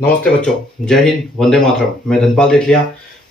नमस्ते बच्चों, जय हिंद, वंदे मातरम। मैं धनपाल देथलिया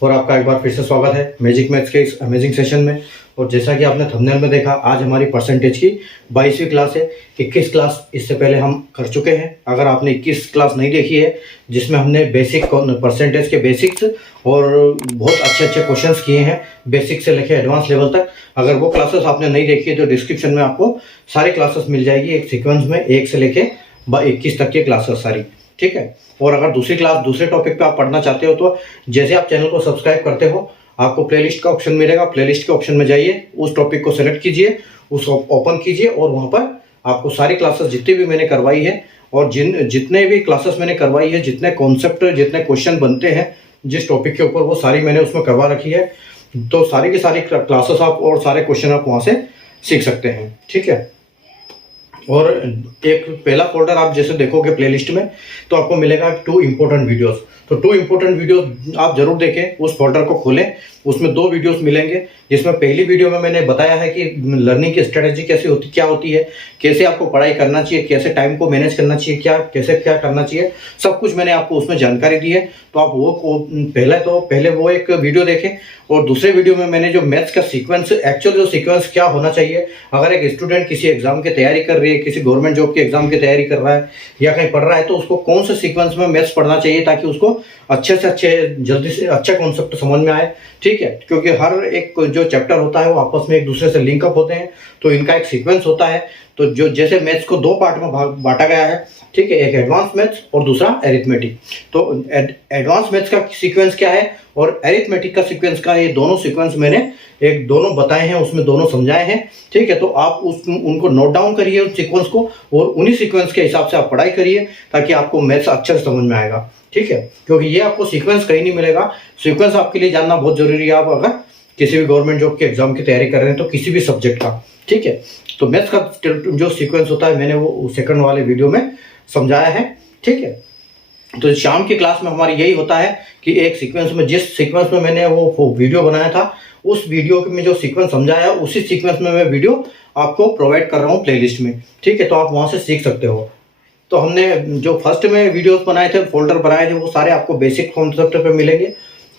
और आपका एक बार फिर से स्वागत है मैजिक मैथ्स के इस अमेजिंग सेशन में। और जैसा कि आपने थंबनेल में देखा, आज हमारी परसेंटेज की 22वीं क्लास है। 21 क्लास इससे पहले हम कर चुके हैं। अगर आपने 21 क्लास नहीं देखी है, जिसमें हमने बेसिक परसेंटेज के बेसिक्स और बहुत अच्छे अच्छे क्वेश्चंस किए हैं बेसिक से लेकर एडवांस लेवल तक, अगर वो क्लासेस आपने नहीं देखी है तो डिस्क्रिप्शन में आपको सारी क्लासेस मिल जाएगी एक सीक्वेंस में, 1 से लेके 21 तक की क्लासेस सारी, ठीक है। और अगर दूसरी क्लास दूसरे टॉपिक पे आप पढ़ना चाहते हो तो जैसे आप चैनल को सब्सक्राइब करते हो, आपको प्लेलिस्ट का ऑप्शन मिलेगा। प्लेलिस्ट के ऑप्शन में जाइए, उस टॉपिक को सेलेक्ट कीजिए, उसको ओपन कीजिए और वहाँ पर आपको सारी क्लासेस जितनी भी मैंने करवाई है और जितने भी क्लासेस मैंने करवाई है, जितने कॉन्सेप्ट, जितने क्वेश्चन बनते हैं जिस टॉपिक के ऊपर, वो सारी मैंने उसमें करवा रखी है। तो सारी की सारी क्लासेस आप और सारे क्वेश्चन आप वहाँ से सीख सकते हैं, ठीक है। और एक पहला फोल्डर आप जैसे देखोगे प्लेलिस्ट में तो आपको मिलेगा 2 इम्पोर्टेंट वीडियोस। तो 2 इम्पोर्टेंट वीडियोस आप जरूर देखें, उस फोल्डर को खोलें, उसमें 2 वीडियोस मिलेंगे। जिसमें पहली वीडियो में मैंने बताया है कि लर्निंग की स्ट्रेटेजी क्या होती है, कैसे आपको पढ़ाई करना चाहिए, कैसे टाइम को मैनेज करना चाहिए, कैसे क्या करना चाहिए, सब कुछ मैंने आपको उसमें जानकारी दी है। तो आप वो पहले वो एक वीडियो देखें। और दूसरे वीडियो में मैंने जो मैथ्स का सीक्वेंस, एक्चुअल जो सीक्वेंस क्या होना चाहिए, अगर एक स्टूडेंट किसी एग्जाम की तैयारी कर रही है, किसी गवर्नमेंट जॉब की एग्जाम की तैयारी कर रहा है या कहीं पढ़ रहा है, तो उसको कौन से सीक्वेंस में मैथ्स पढ़ना चाहिए ताकि उसको अच्छे से अच्छे, जल्दी से अच्छा कॉन्सेप्ट समझ में आए, ठीक है। क्योंकि हर एक जो चैप्टर होता है वो आपस में एक दूसरे से लिंकअप होते हैं, तो इनका एक सीक्वेंस होता है। तो जो जैसे मैथ्स को 2 पार्ट में बांटा गया है, ठीक है, एक एडवांस मैथ्स और दूसरा एरिथमेटिक। तो एडवांस मैथ्स का सीक्वेंस क्या है और एरिथमेटिक का सीक्वेंस का, ये दोनों सीक्वेंस मैंने दोनों बताए हैं, उसमें दोनों समझाए हैं, ठीक है। तो आप उनको नोट डाउन करिए उस सीक्वेंस को और उन्हीं सीक्वेंस के हिसाब से आप पढ़ाई करिए ताकि आपको मैथ्स अच्छे से समझ में आएगा, ठीक है। क्योंकि ये आपको सीक्वेंस कहीं नहीं मिलेगा। सीक्वेंस आपके लिए जानना बहुत जरूरी है, आप अगर किसी भी गवर्नमेंट जॉब के एग्जाम की तैयारी कर रहे हैं तो किसी भी सब्जेक्ट का, ठीक है। तो मैथ्स का जो सीक्वेंस होता है मैंने वो सेकंड वाले वीडियो में समझाया है, ठीक है। तो शाम की क्लास में हमारी यही होता है कि एक सीक्वेंस में, जिस सीक्वेंस में मैंने वो वीडियो बनाया था, उस वीडियो में जो सीक्वेंस समझाया उसी सीक्वेंस में मैं वीडियो आपको प्रोवाइड कर रहा हूँ प्लेलिस्ट में, ठीक है। तो आप वहाँ से सीख सकते हो। तो हमने जो फर्स्ट में वीडियोस बनाए थे, फोल्डर बनाए थे, वो सारे आपको बेसिक कॉन्सेप्ट पे मिलेंगे,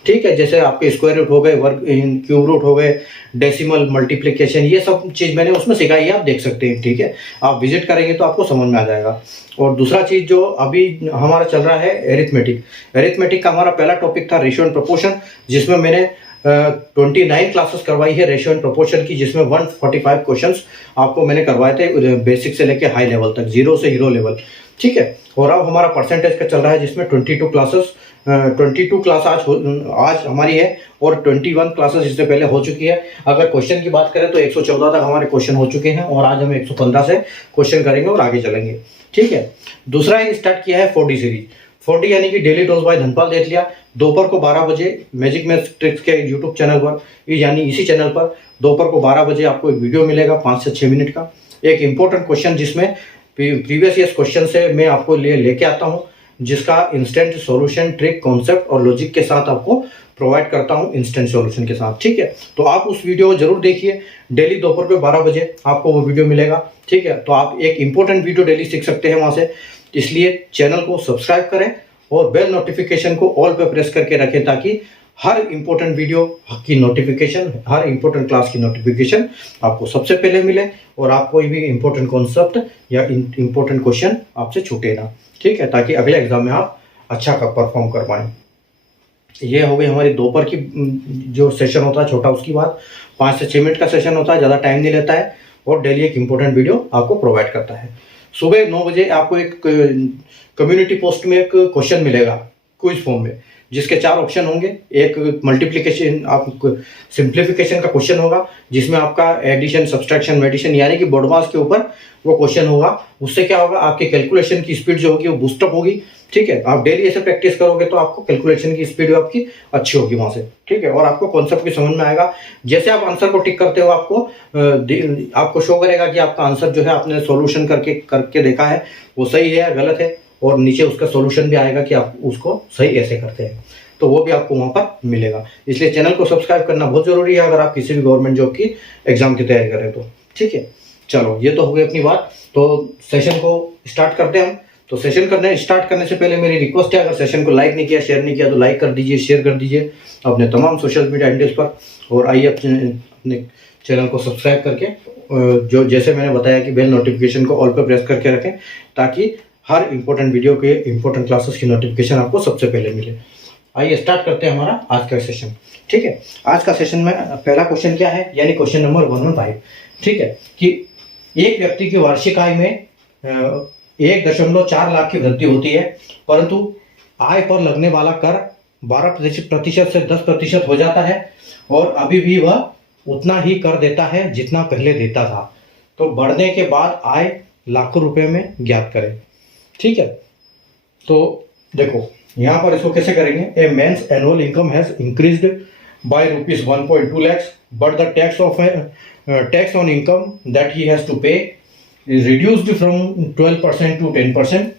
ठीक है। जैसे आपके स्क्वायर रूट हो गए, वर्ग क्यूब रूट हो गए, डेसिमल, मल्टीप्लिकेशन, ये सब चीज़ मैंने उसमें सिखाई है, आप देख सकते हैं, ठीक है। आप विजिट करेंगे तो आपको समझ में आ जाएगा। और दूसरा चीज़ जो अभी हमारा चल रहा है एरिथमेटिक। एरिथमेटिक का हमारा पहला टॉपिक था रेशियो एंड प्रोपोर्शन, जिसमें मैंने 29 क्लासेस करवाई है रेशियो एंड प्रोपोर्शन की, जिसमें 145 क्वेश्चंस आपको मैंने करवाए थे बेसिक से लेके हाई लेवल तक, 0 से हीरो लेवल, ठीक है। और अब हमारा परसेंटेज का चल रहा है जिसमें 22 क्लास आज हमारी है और 21 क्लासेस इससे पहले हो चुकी है। अगर क्वेश्चन की बात करें तो 114 तक हमारे क्वेश्चन हो चुके हैं और आज हम 115 से क्वेश्चन करेंगे और आगे चलेंगे, ठीक है। दूसरा ही स्टार्ट किया है 4D सीरीज। 4D यानी कि डेली डोज बाय धनपाल देथलिया। दोपहर को 12 बजे मैजिक मैथ्स ट्रिक्स के यूट्यूब चैनल पर, यानी इसी चैनल पर दोपहर को 12 बजे आपको एक वीडियो मिलेगा 5 से 6 मिनट का, एक इंपॉर्टेंट क्वेश्चन जिसमें प्रीवियस ईयर क्वेश्चन से मैं आपको लेके आता हूँ, जिसका इंस्टेंट सॉल्यूशन, ट्रिक, कॉन्सेप्ट और लॉजिक के साथ आपको प्रोवाइड करता हूँ, इंस्टेंट सॉल्यूशन के साथ, ठीक है। तो आप उस वीडियो को जरूर देखिए। डेली दोपहर पे 12 बजे आपको वो वीडियो मिलेगा, ठीक है। तो आप एक इंपॉर्टेंट वीडियो डेली सीख सकते हैं वहाँ से। इसलिए चैनल को सब्सक्राइब करें और बेल नोटिफिकेशन को ऑल पे प्रेस करके रखें ताकि हर इंपॉर्टेंट वीडियो की नोटिफिकेशन, हर इंपॉर्टेंट क्लास की नोटिफिकेशन आपको सबसे पहले मिले और आप कोई भी इंपॉर्टेंट कॉन्सेप्ट या इंपॉर्टेंट क्वेश्चन आपसे छूटे ना, ठीक है, ताकि अगले एग्जाम में आप अच्छा परफॉर्म कर पाएँ। ये हो गई हमारी दोपहर की जो सेशन होता है छोटा, उसकी बात। 5 से 6 मिनट का सेशन होता है, ज़्यादा टाइम नहीं लेता है और डेली एक इंपॉर्टेंट वीडियो आपको प्रोवाइड करता है। सुबह 9 बजे आपको एक कम्युनिटी पोस्ट में एक क्वेश्चन मिलेगा क्विज फॉर्म में, जिसके 4 ऑप्शन होंगे। एक मल्टीप्लिकेशन, आप सिंप्लीफिकेशन का क्वेश्चन होगा जिसमें आपका एडिशन, सब्सट्रैक्शन, मेडिशन यानी कि बोर्ड के ऊपर वो क्वेश्चन होगा। उससे क्या होगा, आपकी कैलकुलेशन की स्पीड जो होगी वो बूस्टअप होगी, ठीक है। आप डेली ऐसे प्रैक्टिस करोगे तो आपको कैलकुलेशन की स्पीड आपकी अच्छी होगी वहाँ से, ठीक है। और आपको कॉन्सेप्ट भी समझ में आएगा। जैसे आप आंसर को टिक करते हो आपको शो करेगा कि आपका आंसर जो है आपने सॉल्यूशन करके देखा है वो सही है या गलत है, और नीचे उसका सॉल्यूशन भी आएगा कि आप उसको सही ऐसे करते हैं, तो वो भी आपको वहाँ पर मिलेगा। इसलिए चैनल को सब्सक्राइब करना बहुत जरूरी है अगर आप किसी भी गवर्नमेंट जॉब की एग्जाम की तैयारी करें तो, ठीक है। चलो, ये तो हो गई अपनी बात। तो सेशन को स्टार्ट करते हैं हम। तो सेशन करने स्टार्ट करने से पहले मेरी रिक्वेस्ट है, अगर सेशन को लाइक नहीं किया, शेयर नहीं किया तो लाइक कर दीजिए, शेयर कर दीजिए अपने तमाम सोशल मीडिया हैंडल्स पर। और आइए अपने चैनल को सब्सक्राइब करके जो जैसे मैंने बताया कि बेल नोटिफिकेशन को ऑल पर प्रेस करके रखें, ताकि हर इंपॉर्टेंट वीडियो के इंपॉर्टेंट क्लासेस की नोटिफिकेशन आपको सबसे पहले मिले। आइए स्टार्ट करते हैं हमारा आज का सेशन। ठीक है, आज का सेशन में पहला क्वेश्चन क्या है, यानी क्वेश्चन नंबर 115। ठीक है, कि एक व्यक्ति की वार्षिक आय में 1.4 लाख की वृद्धि होती है, परंतु आय पर लगने वाला कर 12% से 10% हो जाता है, और अभी भी वह उतना ही कर देता है जितना पहले देता था। तो बढ़ने के बाद आय लाखों रुपए में ज्ञात करें। ठीक है, तो देखो यहाँ पर इसको कैसे करेंगे। A man's annual income has increased by ₹1.2 lakhs, but the tax on income that he has to pay is reduced from 12% to 10%.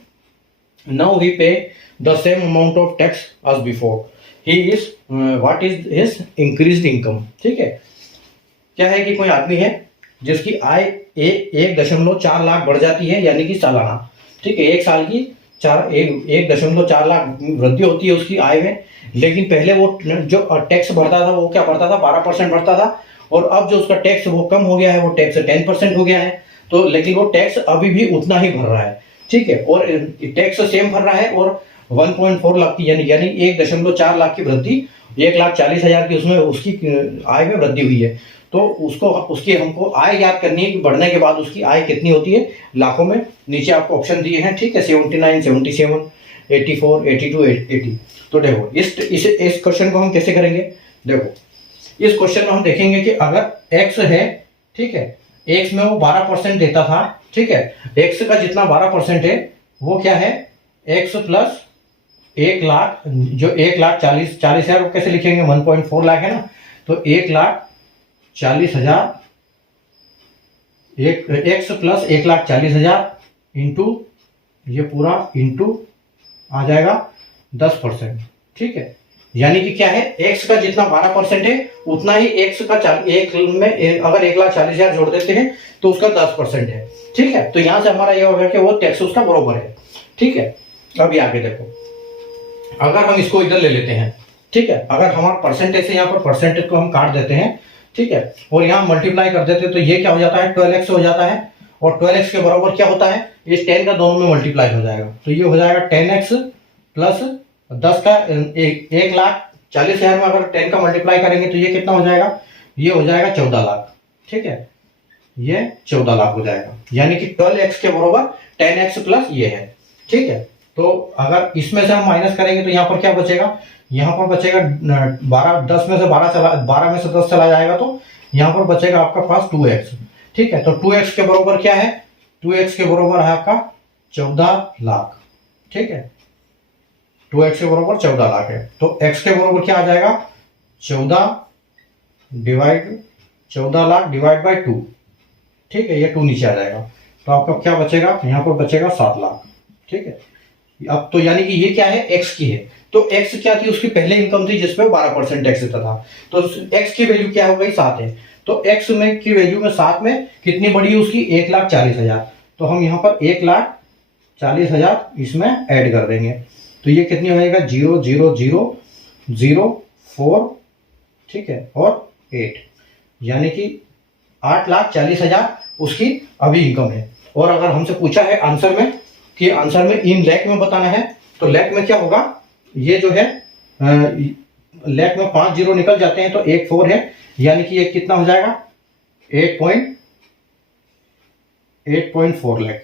Now he pay the same amount of tax as before. He is what is his increased income? ठीक है, क्या है कि कोई आदमी है जिसकी आय 1.4 लाख बढ़ जाती है, यानी कि सालाना। ठीक है, एक साल की 1.4 लाख वृद्धि होती है उसकी आय में, लेकिन पहले वो जो टैक्स भरता था वो क्या भरता था, 12% भरता था, और अब जो उसका टैक्स वो कम हो गया है, वो टैक्स 10% हो गया है। तो लेकिन वो टैक्स अभी भी उतना ही भर रहा है। ठीक है, और टैक्स सेम भर रहा है, और 1.4 लाख की यानी 1.4 लाख की वृद्धि, 1,40,000 की उसमें उसकी आय में वृद्धि हुई है। तो उसकी हमको आय याद करनी है कि बढ़ने के बाद उसकी आय कितनी होती है लाखों में। नीचे आपको ऑप्शन दिए हैं। ठीक है, 79, 77, 84, 82, 80। तो देखो इस क्वेश्चन को हम कैसे करेंगे। देखो इस क्वेश्चन में हम देखेंगे कि अगर एक्स है, ठीक है, एक्स में वो 12% देता था। ठीक है, एक्स का जितना 12% है वो क्या है, एक्स प्लस 1 लाख, जो 1,40,000 कैसे लिखेंगे, 1.4 लाख है ना, तो 1,40,000 एक्स प्लस 1,40,000 इंटू ये पूरा इंटू आ जाएगा 10%। ठीक है, यानी कि क्या है, एक्स का जितना 12% है उतना ही एक्स का एक में अगर 1,40,000 जोड़ देते हैं तो उसका 10% है। ठीक है, तो यहां से हमारा यह होगा कि वो टैक्स उसका बराबर है। ठीक है, अभी आगे देखो, अगर हम इसको इधर ले लेते हैं, ठीक है, अगर हमारा परसेंटेज से यहाँ पर परसेंटेज को हम काट देते हैं, ठीक है, और यहाँ मल्टीप्लाई कर देते हैं, तो ये क्या हो जाता है, 12x हो जाता है, और 12x के बराबर क्या होता है, इस 10 का दोनों में मल्टीप्लाई हो जाएगा, तो ये हो जाएगा 10x प्लस 10 का 1,40,000 में अगर 10 का मल्टीप्लाई करेंगे तो ये कितना हो जाएगा, ये हो जाएगा 14 लाख। ठीक है, ये 14 लाख हो जाएगा, यानी कि 12x के बराबर 10x प्लस ये है। ठीक है, तो अगर इसमें से हम माइनस करेंगे तो यहाँ पर क्या बचेगा, यहाँ पर बचेगा 12 में से 10 चला जाएगा, तो यहाँ पर बचेगा आपका पास 2x। ठीक है, तो 2x के बराबर क्या है, 2x के बराबर है आपका 14 लाख। ठीक है, 2x के बराबर 14 लाख है, तो x के बराबर क्या आ जाएगा, 14 लाख डिवाइड बाय 2। ठीक है, ये 2 नीचे आ जाएगा, तो आपका क्या बचेगा, यहाँ पर बचेगा 7 लाख। ठीक है, अब तो यानी कि ये क्या है, x की है, तो x क्या थी, उसकी पहले इनकम थी जिसपे 12% टैक्स देता था, तो x की वैल्यू क्या हो गई, 7 है, तो x में की वैल्यू में 7 में कितनी बढ़ी उसकी, 1,40,000, तो हम यहाँ पर 1,40,000 इसमें ऐड कर देंगे, तो ये कितनी हो जाएगा, 0,0,0,0,4। ठीक है, और 8, यानी कि 8,40,000 उसकी अभी इनकम है। और अगर हमसे पूछा है आंसर में कि आंसर में इन लैख में बताना है, तो लैख में क्या होगा, ये जो है लैख में 5 जीरो निकल जाते हैं, तो 1 4 है, यानी कि ये कितना हो जाएगा, 8.4 लाख।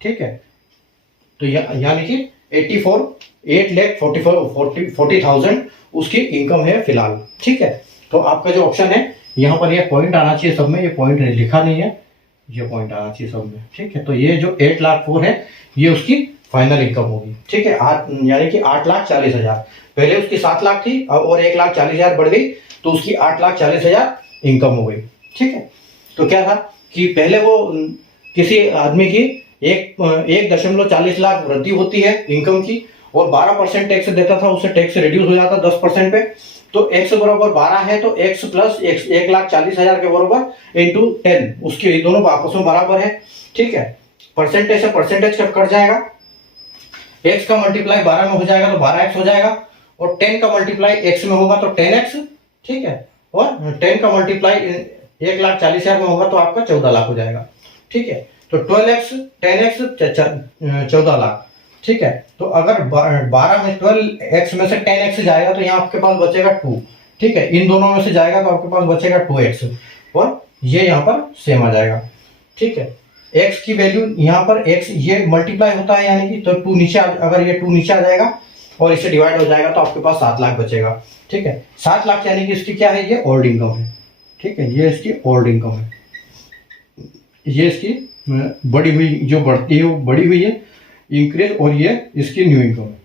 ठीक है, तो यानी कि 8,40,000 उसकी इनकम है फिलहाल। ठीक है, तो आपका जो ऑप्शन है यहाँ पर ये पॉइंट आना चाहिए सब में, ये पॉइंट लिखा नहीं है, ये पॉइंट आना चाहिए सब में। ठीक है, तो ये जो 8,04,000 है ये उसकी फाइनल इनकम होगी। ठीक है, यानी कि 8,40,000, पहले उसकी 7 लाख थी और 1,40,000 बढ़ गई, तो उसकी 8,40,000 इनकम हो गई। ठीक है, तो क्या था कि पहले वो किसी आदमी की 1.40 लाख वृद्धि होती है इनकम की, और 12% टैक्स देता था, उससे टैक्स रिड्यूस हो जाता 10% पे, तो x बराबर 12 है, तो x प्लस 1,40,000 के बराबर इंटू 10, उसके दोनों आपस में बराबर है। ठीक है, परसेंटेज से परसेंटेज कट जाएगा, x का मल्टीप्लाई 12 में हो जाएगा तो 12x हो जाएगा, और 10 का मल्टीप्लाई x में होगा तो 10x, ठीक है, और 10 का मल्टीप्लाई 1,40,000 में होगा तो आपका 14 लाख हो जाएगा, ठीक है। तो 12x 10x 14 लाख, ठीक है। तो अगर 12 में 12x में से 10x जाएगा तो यहाँ आपके पास बचेगा 2, ठीक है। इन दोनों में से जाएगा तो आपके पास बचेगा 2x, और ये यहाँ पर सेम आ जाएगा, ठीक है। x की वैल्यू यहाँ पर x ये मल्टीप्लाई होता है यानी कि, तो 2 नीचे अगर ये 2 नीचे आ जाएगा और इससे डिवाइड हो जाएगा तो आपके पास 7 लाख बचेगा, ठीक है। 7 लाख यानी कि इसकी क्या है, ये ओल्ड इनकम है, ठीक है। ये इसकी ओल्ड इनकम है, ये इसकी बढ़ी हुई, जो बढ़ती है वो बढ़ी हुई है, इंक्रीज, और ये इसकी न्यू इनकम है,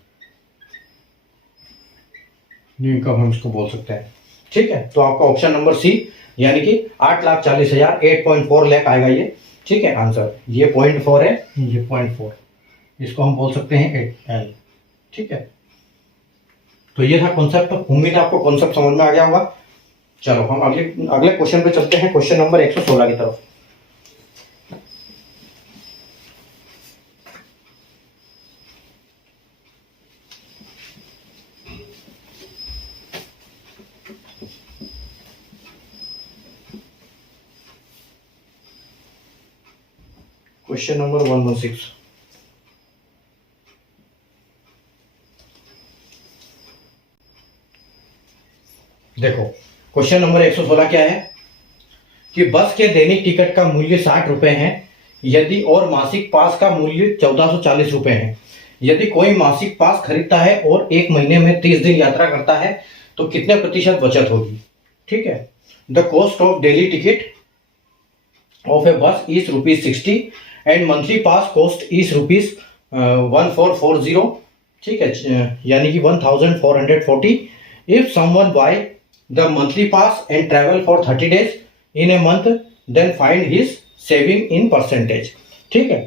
न्यू इनकम हम इसको बोल सकते हैं, ठीक है। तो आपका ऑप्शन नंबर सी यानी कि 8,40,000 8.4 लाख आएगा ये, ठीक है आंसर। ये 0.4 है, ये 0.4, इसको हम बोल सकते हैं 8L, ठीक है। तो ये था कॉन्सेप्ट, उम्मीद है आपको कॉन्सेप्ट समझ में आ गया होगा। चलो हम अगले क्वेश्चन पे चलते हैं, क्वेश्चन नंबर 116 की तरफ। क्वेश्चन नंबर 116, देखो क्वेश्चन नंबर 116 क्या है कि बस के दैनिक टिकट का मूल्य 60 रुपए है यदि, और मासिक पास का मूल्य 1440 रुपए है। यदि कोई मासिक पास खरीदता है और एक महीने में 30 दिन यात्रा करता है तो कितने प्रतिशत बचत होगी, ठीक है। The cost of daily ticket of a bus is ₹60 and monthly pass cost is ₹1440, ठीक है, यानी कि 1440। If someone buy the monthly pass and travel for 30 days in a month then find his saving in percentage, ठीक है।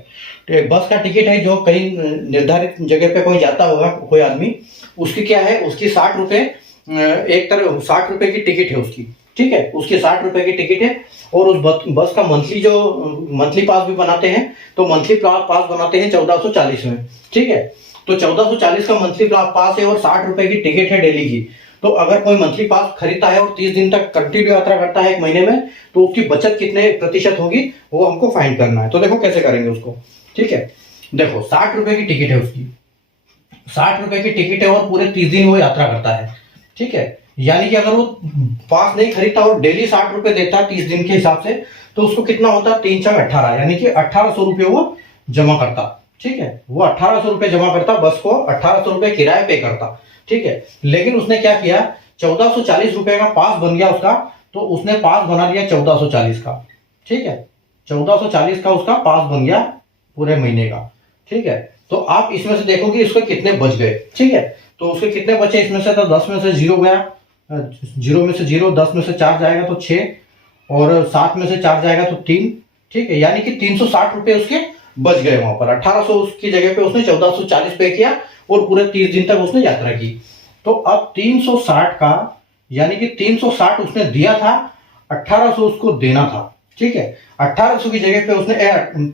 तो एक बस का टिकट है जो कहीं निर्धारित जगह पे कोई जाता होगा, कोई आदमी, उसकी क्या है, उसकी 60 रुपए, एक तरह 60 रुपए की टिकट है उसकी, ठीक है, उसकी 60 रुपए की टिकट है, और उस बस का मंथली पास भी बनाते हैं, तो मंथली पास बनाते हैं 1440 में, ठीक है। तो 1440 का मंथली पास है और 60 रुपए की टिकट है डेली की। तो अगर कोई मंथली पास खरीदता है और 30 दिन तक कंटिन्यू यात्रा करता है एक महीने में, तो उसकी बचत कितने प्रतिशत होगी वो हमको फाइंड करना है। तो देखो कैसे करेंगे उसको, ठीक है। देखो 60 रुपए की टिकट है उसकी, 60 रुपए की टिकट है और पूरे 30 दिन वो यात्रा करता है, ठीक है। यानी कि अगर वो पास नहीं खरीदता और डेली 60 रुपए देता है 30 दिन के हिसाब से, तो उसको कितना होता है, 3 4 18, यानी कि 1800 रुपये वो जमा करता, ठीक है। वो 1800 रुपये जमा करता, बस को 1800 रुपये किराया पे करता, ठीक है। लेकिन उसने क्या किया, 1440 रुपए का पास बन गया उसका, तो उसने पास बना लिया 1440 का, ठीक है। 1440 का उसका पास बन गया पूरे महीने का, ठीक है। तो आप इसमें से देखो कि उसके कितने बच गए, ठीक है। तो उसके कितने बचे इसमें से, तो 10 में से 0 गया, 0 में से 0, 10 में से 4 जाएगा तो 6, और 7 में से 4 जाएगा तो 3, ठीक है। यानी कि 360 रुपए उसके बच गए वहां पर। 1800 उसकी जगह पे उसने 1440 पे किया और पूरे 30 दिन तक उसने यात्रा की। तो अब 360 का, यानी कि 360 उसने दिया था, 1800 उसको देना था, ठीक है। 1800 की जगह पे उसने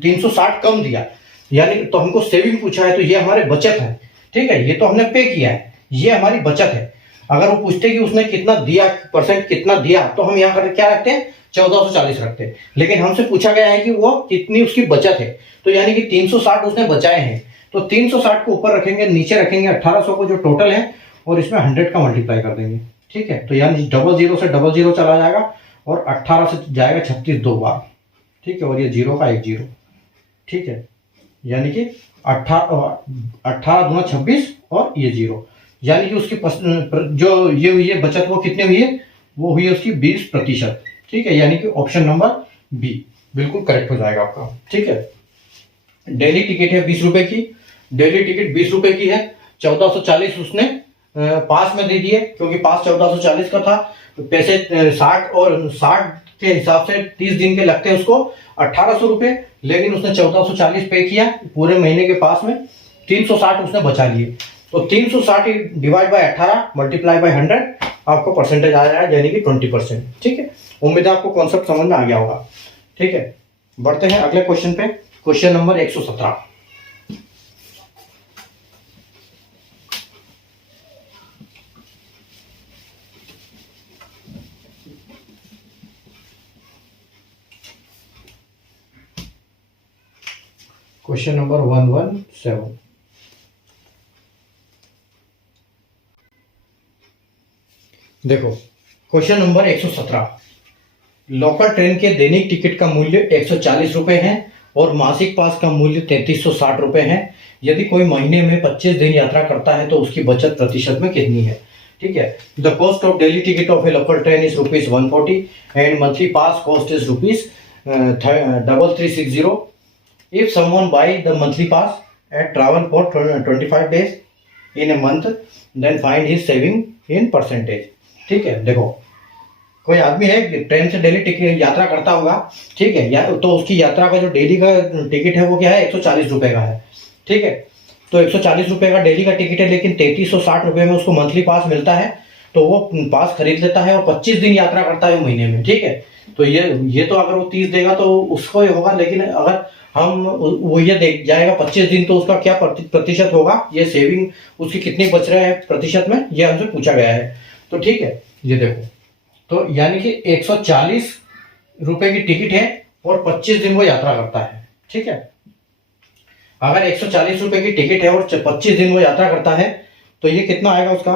360 कम दिया, यानी तो हमको सेविंग पूछा है, तो ये हमारे बचत है, ठीक है। ये तो हमने पे किया है, ये हमारी बचत है। अगर वो पूछते कि उसने कितना दिया, परसेंट कितना दिया, तो हम यहाँ पर क्या रखते हैं, 1440 रखते हैं। लेकिन हमसे पूछा गया है कि वो कितनी उसकी बचत है, तो यानी कि 360 उसने बचाए हैं, तो 360 को ऊपर रखेंगे, नीचे रखेंगे 1800 को जो टोटल है, और इसमें 100 का मल्टीप्लाई कर देंगे, ठीक है। तो यानी 00 से 00 चला जाएगा, और 18 से जाएगा 36 दो बार, ठीक है, और ये 0 का 1 0, ठीक है। यानी कि 18 दूना 26 और ये 0, यानी कि उसकी जो ये हुई है बचत, वो कितनी हुई है, वो हुई है उसकी 20%, ठीक है। यानी कि ऑप्शन नंबर बी बिल्कुल करेक्ट हो जाएगा आपका, ठीक है। डेली टिकट है 20 रुपए की, डेली टिकट 20 रुपए की है, 1440 उसने पास में दे दिए, क्योंकि पास 1440 का था, पैसे 60 और 60 के हिसाब से 30 दिन के लगते हैं उसको 1800 रुपए, लेकिन उसने 1440 पे किया पूरे महीने के पास में, 360 उसने बचा लिए। तो 360 डिवाइड बाय 18 मल्टीप्लाई बाय 100 आपको परसेंटेज आ जाएगा, यानी कि 20%, ठीक है। उम्मीद है आपको कॉन्सेप्ट समझ में आ गया होगा, ठीक है। बढ़ते हैं अगले क्वेश्चन पे, क्वेश्चन नंबर 117। Question number 117। देखो क्वेश्चन नंबर 117। लोकल ट्रेन के दैनिक टिकट का मूल्य 140 रुपए है और मासिक पास का मूल्य 3360 रुपए है। यदि कोई महीने में 25 दिन यात्रा करता है तो उसकी बचत प्रतिशत में कितनी है? ठीक है। The cost of daily ticket of a local train is ₹140 and monthly pass cost is ₹3360। If someone buy the monthly pass at travel for 25 days in a month then find his saving in percentage. ठीक है। देखो कोई आदमी है train से daily ticket यात्रा करता होगा, ठीक है, या तो उसकी यात्रा का जो डेली का टिकट है वो क्या है, 140 रुपए का है। ठीक है। तो 140 रुपए का डेली का टिकट है, लेकिन 3360 रुपए में उसको मंथली पास मिलता है, तो वो पास खरीद लेता है और 25 दिन यात्रा करता है महीने में। ठीक है। तो ये तो अगर वो 30 देगा तो उसको ही होगा, लेकिन अगर हम वो ये देख जाएगा 25 दिन, तो उसका क्या प्रतिशत होगा, ये सेविंग उसकी कितनी बच रहे हैं प्रतिशत में, ये हमसे पूछा गया है। तो ठीक है, ये देखो, तो यानी कि 140 रुपए की टिकट है और 25 दिन वो यात्रा करता है। ठीक है। अगर 140 रुपए की टिकट है और 25 दिन वो यात्रा करता है तो ये कितना आएगा उसका?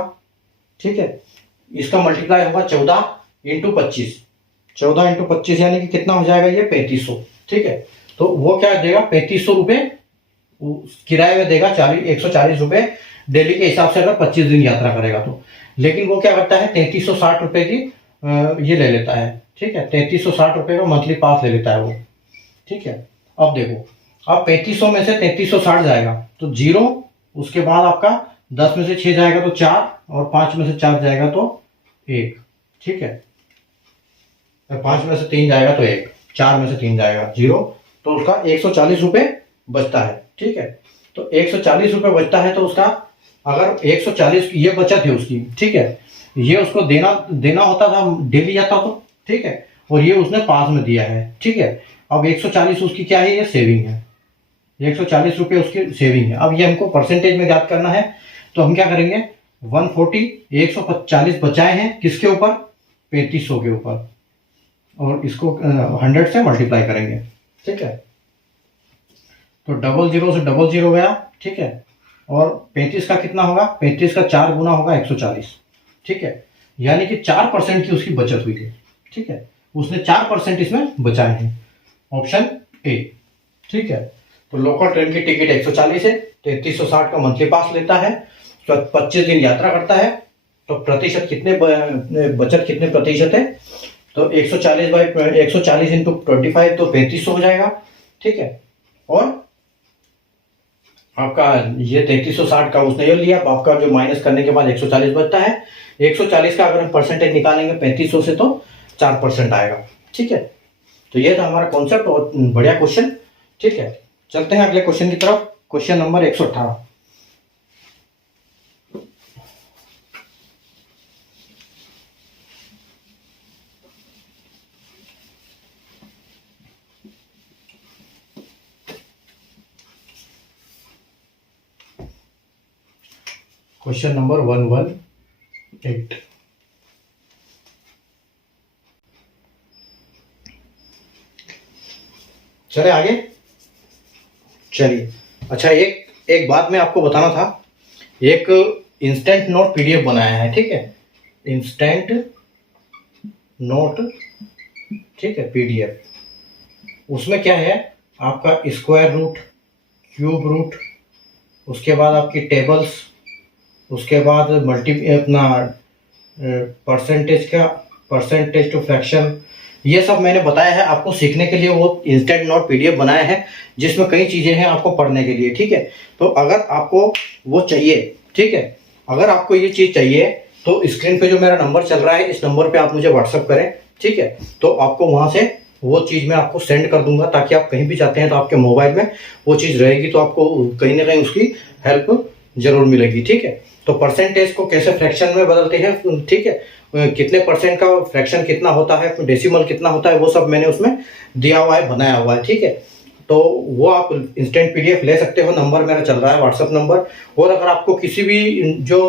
ठीक है। इसका मल्टीप्लाई होगा 14 इंटू 25। 14 इंटू 25 यानी कि कितना हो जाएगा ये 3500। ठीक है। तो वो क्या देगा, 3500 रुपए किराए में देगा, 140 रुपए डेली के हिसाब से अगर 25 दिन यात्रा करेगा तो। लेकिन वो क्या करता है, 3360 रुपए की ये ले लेता है। ठीक है। 3360 रुपए का मंथली पास ले लेता है वो। ठीक है। अब देखो, अब 3500 में से 3360 जाएगा तो 0, उसके बाद आपका 10 में से 6 जाएगा तो 4, और 5 में से 4 जाएगा तो 1। ठीक है। 5 में से 3 जाएगा तो 1, 4 में से 3 जाएगा 0, तो उसका 140 रुपए बचता है। ठीक है। तो 140 रुपए बचता है, तो उसका अगर 140 ये बचत है उसकी, ठीक है, ये उसको देना होता था डेली जाता तो, ठीक है, और ये उसने पास में दिया है। ठीक है। अब 140 उसकी क्या है, ये सेविंग है, 140 रुपए उसकी सेविंग है। अब ये हमको परसेंटेज में याद करना है, तो हम क्या करेंगे, 140 140 बचाए हैं किसके ऊपर, 3500 के ऊपर, और इसको 100 से मल्टीप्लाई करेंगे। ठीक है। तो 00 से 00 गया। ठीक है। और 35 का कितना होगा, 35 का 4 गुना होगा 140। ठीक है। यानी कि 4% की उसकी बचत हुई थी। ठीक है। उसने 4% इसमें बचाए हैं, ऑप्शन ए। ठीक है। तो लोकल ट्रेन की टिकट 140 है, 3360 का मंथली पास लेता है, तो 25 दिन यात्रा करता है, तो प्रतिशत कितने बचत कितने प्रतिशत है, तो 140 बाई 140 इंटू 25 तो 3500 हो जाएगा। ठीक है। और आपका ये 3360 का उसने ये लिया, आपका जो माइनस करने के बाद 140 बचता है। 140 का अगर हम परसेंटेज निकालेंगे 3500 से तो 4% आएगा। ठीक है। तो ये था हमारा कॉन्सेप्ट और बढ़िया क्वेश्चन। ठीक है। चलते हैं अगले क्वेश्चन की तरफ। Question number 118। Question number 118। चले आगे। चलिए, अच्छा, एक बात मैं आपको बताना था। एक इंस्टेंट नोट पीडीएफ बनाया है, ठीक है, इंस्टेंट नोट, ठीक है, पीडीएफ। उसमें क्या है, आपका स्क्वायर रूट, क्यूब रूट, उसके बाद आपकी टेबल्स, उसके बाद अपना परसेंटेज टू फ्रैक्शन, ये सब मैंने बताया है आपको सीखने के लिए। वो इंस्टेंट नोट पीडीएफ बनाया है जिसमें कई चीज़ें हैं आपको पढ़ने के लिए। ठीक है। तो अगर आपको वो चाहिए, ठीक है, अगर आपको ये चीज़ चाहिए तो स्क्रीन पे जो मेरा नंबर चल रहा है, इस नंबर पे आप मुझे व्हाट्सअप करें। ठीक है। तो आपको वहाँ से वो चीज़ मैं आपको सेंड कर दूंगा, ताकि आप कहीं भी जाते हैं तो आपके मोबाइल में वो चीज़ रहेगी, तो आपको कहीं ना कहीं उसकी हेल्प जरूर मिलेगी। ठीक है। तो परसेंटेज को कैसे फ्रैक्शन में बदलते हैं, ठीक है, कितने परसेंट का फ्रैक्शन कितना होता है, डेसिमल कितना होता है, वो सब मैंने उसमें दिया हुआ है, बनाया हुआ है। ठीक है। तो वो आप इंस्टेंट पीडीएफ ले सकते हो, नंबर मेरा चल रहा है व्हाट्सअप नंबर। और अगर आपको किसी भी जो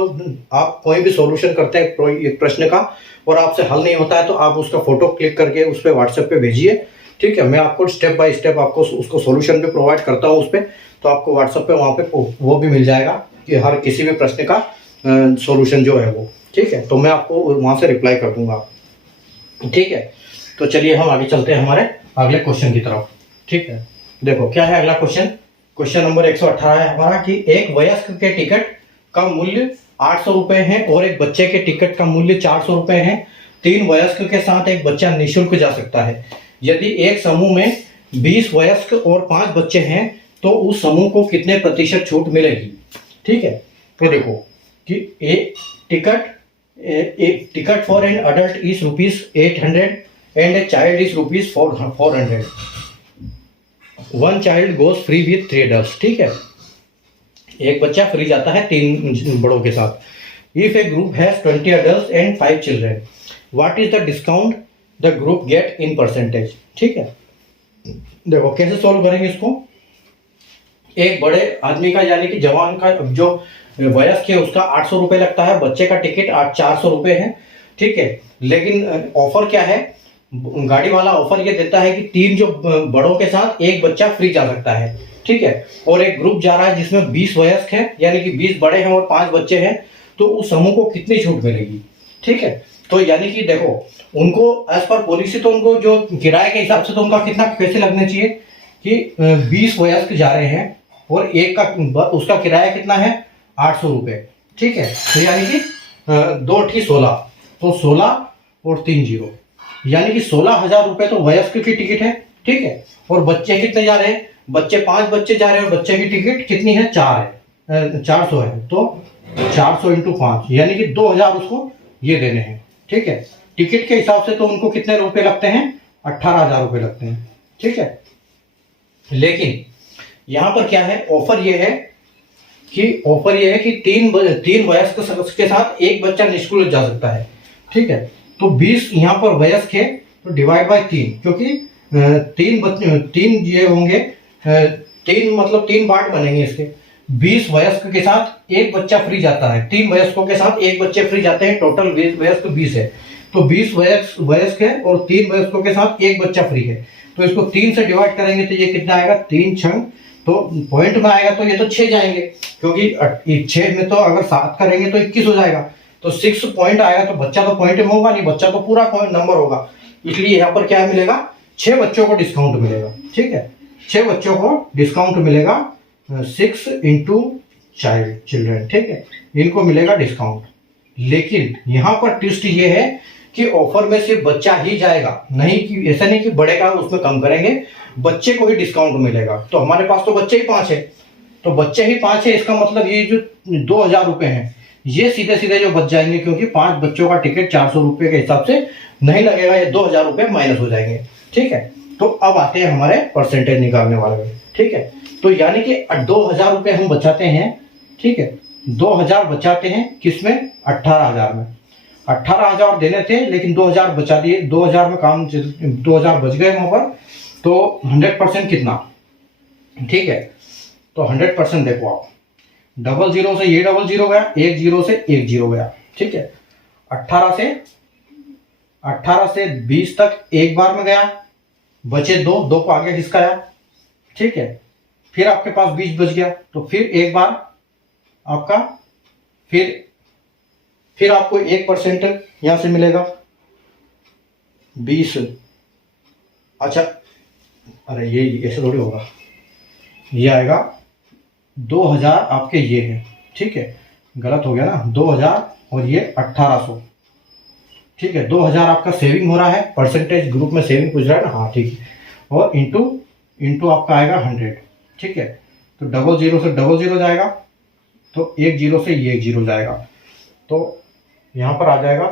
आप कोई भी सॉल्यूशन करते हैं एक प्रश्न का और आपसे हल नहीं होता है, तो आप उसका फोटो क्लिक करके उस पर व्हाट्सएप पे भेजिए। ठीक है। मैं आपको स्टेप बाय स्टेप आपको उसको सॉल्यूशन भी प्रोवाइड करता हूँ उस पर, तो आपको व्हाट्सएप पे वहाँ पे वो भी मिल जाएगा कि हर किसी भी प्रश्न का सॉल्यूशन जो है वो, ठीक है। तो मैं आपको वहाँ से रिप्लाई कर दूंगा, ठीक है। तो चलिए हम आगे चलते हैं हमारे अगले क्वेश्चन की तरफ, ठीक है। देखो क्या है अगला क्वेश्चन। क्वेश्चन नंबर 118 है हमारा कि एक वयस्क के टिकट का मूल्य 800 रुपए है और एक बच्चे के टिकट का मूल्य 400 रुपए है। 3 वयस्क के साथ एक बच्चा निःशुल्क जा सकता है। यदि एक समूह में 20 वयस्क और 5 बच्चे हैं तो उस समूह को कितने प्रतिशत छूट मिलेगी, ठीक है। तो देखो कि एक ticket for an adult is ₹800 and a child is ₹400। One child goes free with 3 adults, ठीक है। एक बच्चा फ्री जाता है 3 बड़ों के साथ। If A group has 20 adults and 5 children, what is the discount the group get in percentage, ठीक है। देखो कैसे सॉल्व करेंगे इसको। एक बड़े आदमी का यानी कि जवान का जो वयस्क है उसका 800 रुपये लगता है, बच्चे का टिकट 400 रुपये है, ठीक है। लेकिन ऑफर क्या है, गाड़ी वाला ऑफर ये देता है कि 3 जो बड़ों के साथ एक बच्चा फ्री जा सकता है, ठीक है। और एक ग्रुप जा रहा है जिसमें 20 वयस्क है यानी कि 20 बड़े हैं और 5 बच्चे हैं, तो उस समूह को कितनी छूट मिलेगी, ठीक है। तो यानी कि देखो उनको एज पर पॉलिसी तो उनको जो किराए के हिसाब से तो उनका कितना पैसे लगने चाहिए कि 20 वयस्क जा रहे हैं और एक का उसका किराया कितना है 800 रुपये, ठीक है। तो यानी कि 2×16 तो 16 और 3 0 यानी कि 16,000 रुपये तो वयस्क की टिकट है, ठीक है। और बच्चे कितने जा रहे हैं, बच्चे 5 बच्चे जा रहे हैं और बच्चे की टिकट कितनी है 400 है। तो 400 × 5 यानी कि 2,000 उसको ये देने हैं, ठीक है। टिकट के हिसाब से तो उनको कितने रुपए लगते हैं 18,000 रुपये लगते हैं, ठीक है। लेकिन यहाँ पर क्या है, ऑफर ये है कि 3 वयस्क शख्स के साथ एक बच्चा निःशुल्क जा सकता है, ठीक है। तो 20 यहाँ पर वयस्क है तो डिवाइड बाय 3, क्योंकि 3 ये होंगे 3 मतलब 3 पार्ट बनेंगे इसके। 20 वयस्क के साथ एक बच्चा फ्री जाता है, 3 वयस्कों के साथ एक बच्चे फ्री जाते हैं, टोटल वयस्क 20 है। तो 20 वयस्क है और 3 वयस्कों के साथ एक बच्चा फ्री है। तो इसको 3 से डिवाइड करेंगे तो ये कितना आएगा 3 6, तो पॉइंट में आएगा तो ये तो 6 जाएंगे, क्योंकि 6 में तो अगर 7 करेंगे तो 21 हो जाएगा। तो 6 पॉइंट आएगा तो बच्चा तो पॉइंट में होगा नहीं, बच्चा तो पूरा नंबर होगा। इसलिए यहाँ पर क्या मिलेगा 6 बच्चों को डिस्काउंट मिलेगा, ठीक है। 6 बच्चों को डिस्काउंट मिलेगा 6 × चिल्ड्रन, ठीक है। इनको मिलेगा डिस्काउंट। लेकिन यहाँ पर ट्विस्ट ये है कि ऑफर में सिर्फ बच्चा ही जाएगा, नहीं कि ऐसा नहीं कि बड़े का उसमें कम करेंगे, बच्चे को ही डिस्काउंट मिलेगा। तो हमारे पास तो बच्चे ही 5 है, तो बच्चे ही 5 है, इसका मतलब ये जो 2,000 रुपये हैं ये सीधे सीधे जो बच जाएंगे, क्योंकि 5 बच्चों का टिकट 400 रुपये के हिसाब से नहीं लगेगा, ये 2,000 रुपये माइनस हो जाएंगे, ठीक है। तो अब आते हैं हमारे परसेंटेज निकालने वाले में, ठीक है। तो यानी कि 2,000 रुपये हम बचाते हैं, ठीक है। 2,000 बचाते हैं किसमें 18,000 में। 18,000 देने थे लेकिन 2,000 बचा दिए, 2,000 में काम 2,000 बच गए वहां पर। तो 100% कितना, ठीक है। तो 100% देखो आप 00 से ये 00 गया, 10 से 10 गया, ठीक है। 18 से 20 तक एक बार में गया, बचे 2 को आगे खिसकाया, ठीक है। फिर आपके पास 20 बच गया, तो फिर एक बार आपका फिर आपको 1% यहां से मिलेगा 20। अच्छा अरे ये ऐसे थोड़ी होगा, ये आएगा 2,000 आपके ये है, ठीक है। गलत हो गया ना, 2,000 और ये 1,800, ठीक है। 2,000 आपका सेविंग हो रहा है, परसेंटेज ग्रुप में सेविंग पूछ रहा है ना, हाँ ठीक है। और इंटू आपका आएगा 100, ठीक है। तो 00 से 00 जाएगा, तो 10 से ये 10 जाएगा, तो यहाँ पर आ जाएगा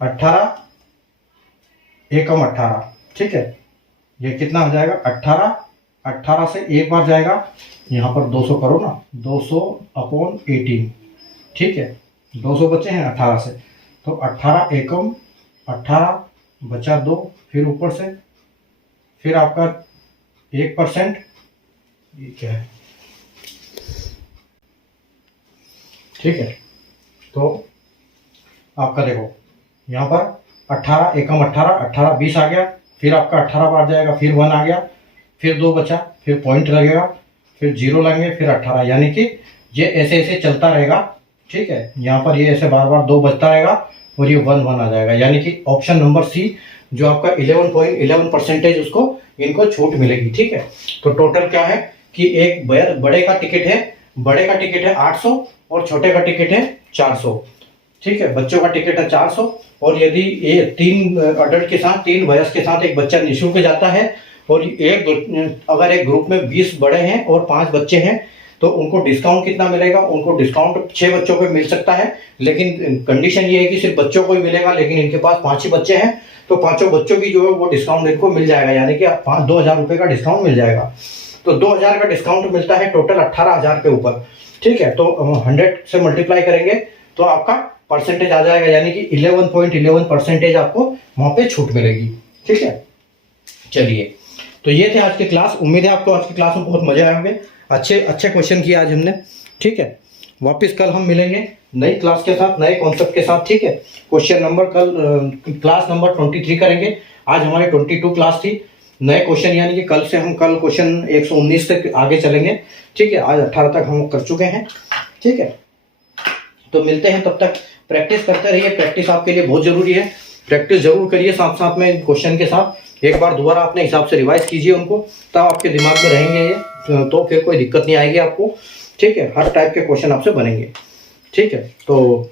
18 एकम 18, ठीक है। ये कितना हो जाएगा 18 से एक बार जाएगा, यहाँ पर 200 करो ना, 200/18, ठीक है। 200 बचे हैं 18 से, तो 18 एकम 18 बचा 2, फिर ऊपर से फिर आपका 1%, ये क्या है, ठीक है। तो आपका देखो यहाँ पर 18 एकम 18 20 आ गया, फिर आपका 18 बार जाएगा, फिर 1 आ गया, फिर 2 बचा, फिर पॉइंट लगेगा, फिर 0 लगेंगे, फिर 18, यानी कि ये ऐसे ऐसे चलता रहेगा। ठीक है, यहाँ पर ये ऐसे बार बार 2 बचता रहेगा और ये 1 1 आ जाएगा, यानी कि ऑप्शन नंबर सी जो आपका 11.11% उसको इनको छूट मिलेगी। ठीक है, तो टोटल क्या है कि एक बड़े का टिकट है 800 और छोटे का टिकट है 400। ठीक है, बच्चों का टिकट है 400 और यदि ये 3 अडल्ट के साथ 3 वयस्क के साथ एक बच्चा निःशुल्क जाता है और अगर एक ग्रुप में 20 बड़े हैं और 5 बच्चे हैं तो उनको डिस्काउंट कितना मिलेगा? उनको डिस्काउंट 6 बच्चों पे मिल सकता है, लेकिन कंडीशन ये है कि सिर्फ बच्चों को ही मिलेगा, लेकिन इनके पास 5 ही बच्चे हैं तो 5 बच्चों की जो है वो डिस्काउंट इनको मिल जाएगा, यानी कि 2000 रुपये का डिस्काउंट मिल जाएगा। तो 2000 का डिस्काउंट मिलता है टोटल 18,000 के ऊपर। ठीक है, तो 100 से मल्टीप्लाई करेंगे तो आपका परसेंटेज आ जाएगा, यानी कि 11.11% आपको वहां पे छूट मिलेगी। ठीक है, चलिए, तो ये थे आज की क्लास। उम्मीद है आपको आज की क्लास में बहुत मजे आए होंगे। अच्छे क्वेश्चन किए आज हमने। ठीक है, वापस कल हम मिलेंगे नई क्लास के साथ, नए कॉन्सेप्ट के साथ। ठीक है, क्वेश्चन नंबर कल क्लास नंबर 23 करेंगे। आज हमारी 22 क्लास थी। नए क्वेश्चन यानी कि कल से हम कल क्वेश्चन 119 तक आगे चलेंगे। ठीक है, आज 18 तक हम कर चुके हैं। ठीक है, तो मिलते हैं, तब तक प्रैक्टिस करते रहिए। प्रैक्टिस आपके लिए बहुत जरूरी है, प्रैक्टिस जरूर करिए साथ साथ में क्वेश्चन के साथ। एक बार दोबारा अपने हिसाब से रिवाइज कीजिए उनको, तब आपके दिमाग में रहेंगे ये, तो फिर कोई दिक्कत नहीं आएगी आपको। ठीक है, हर टाइप के क्वेश्चन आपसे बनेंगे। ठीक है, तो